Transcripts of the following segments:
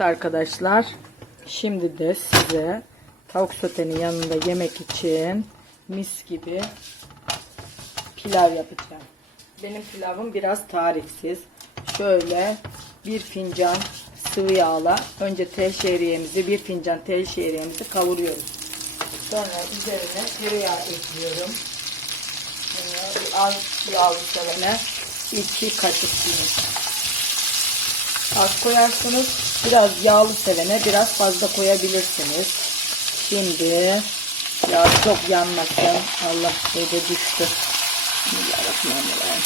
Evet arkadaşlar. Şimdi de size tavuk sotenin yanında yemek için mis gibi pilav yapacağım. Benim pilavım biraz tarifsiz. Şöyle bir fincan sıvı yağla önce tel şehriyemizi bir fincan tel şehriyemizi kavuruyoruz. Sonra üzerine tereyağı ekliyorum. Sonra az yağlı sevene iki kaşık. Az koyarsınız. Biraz yağlı sevene biraz fazla koyabilirsiniz. Şimdi ya çok yanmasın. Allah şeyde düştü. Bismillahirrahmanirrahim.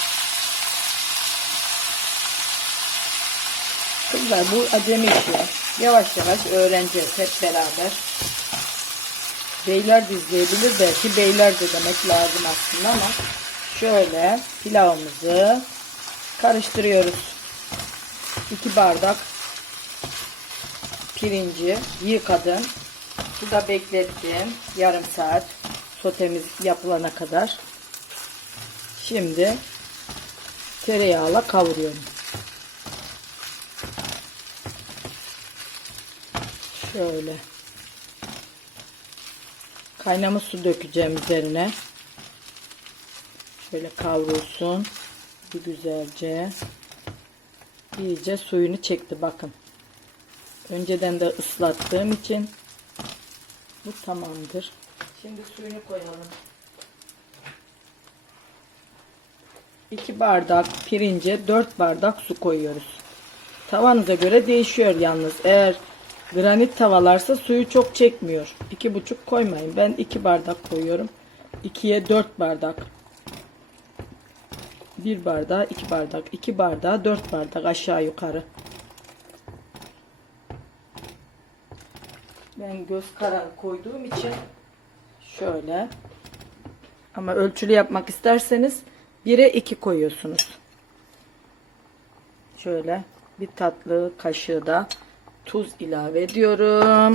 Kızlar bu acemi işi. Yavaş yavaş öğreneceğiz hep beraber. Beyler de izleyebilir belki beyler de demek lazım aslında ama şöyle pilavımızı karıştırıyoruz. 2 bardak pirinci yıkadım. Suda beklettim. Yarım saat sotemiz yapılana kadar. Şimdi tereyağla kavuruyorum. Şöyle. Kaynamış su dökeceğim üzerine. Şöyle kavrulsun. Bir güzelce. İyice suyunu çekti bakın. Önceden de ıslattığım için bu tamamdır. Şimdi suyunu koyalım. 2 bardak pirince 4 bardak su koyuyoruz. Tavanıza göre değişiyor yalnız. Eğer granit tavalarsa suyu çok çekmiyor. 2,5 koymayın. Ben 2 bardak koyuyorum. 2'ye 4 bardak. 1 bardağı 2 bardak. 2 bardağı 4 bardak aşağı yukarı. Ben göz kararı koyduğum için şöyle ama ölçülü yapmak isterseniz 1'e 2 koyuyorsunuz. Şöyle bir tatlı kaşığı da tuz ilave ediyorum.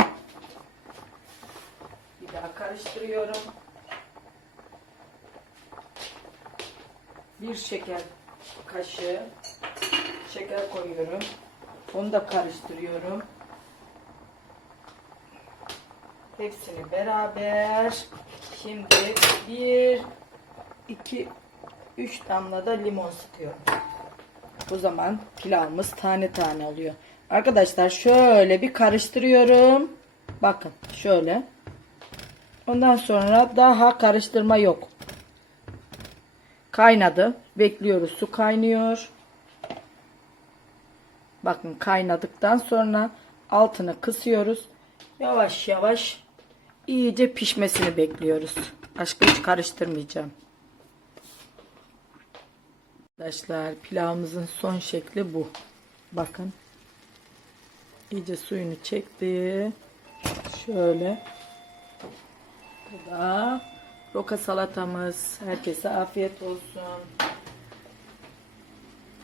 Bir daha karıştırıyorum. Bir şeker kaşığı şeker koyuyorum. Onu da karıştırıyorum. Hepsini beraber şimdi bir iki üç damla da limon sıkıyorum. O zaman pilavımız tane tane oluyor. Arkadaşlar şöyle bir karıştırıyorum. Bakın şöyle. Ondan sonra daha karıştırma yok. Kaynadı. Bekliyoruz. Su kaynıyor. Bakın kaynadıktan sonra altını kısıyoruz. Yavaş yavaş iyice pişmesini bekliyoruz. Başka hiç karıştırmayacağım. Arkadaşlar pilavımızın son şekli bu. Bakın. İyice suyunu çekti. Şöyle. Bu da roka salatamız. Herkese afiyet olsun.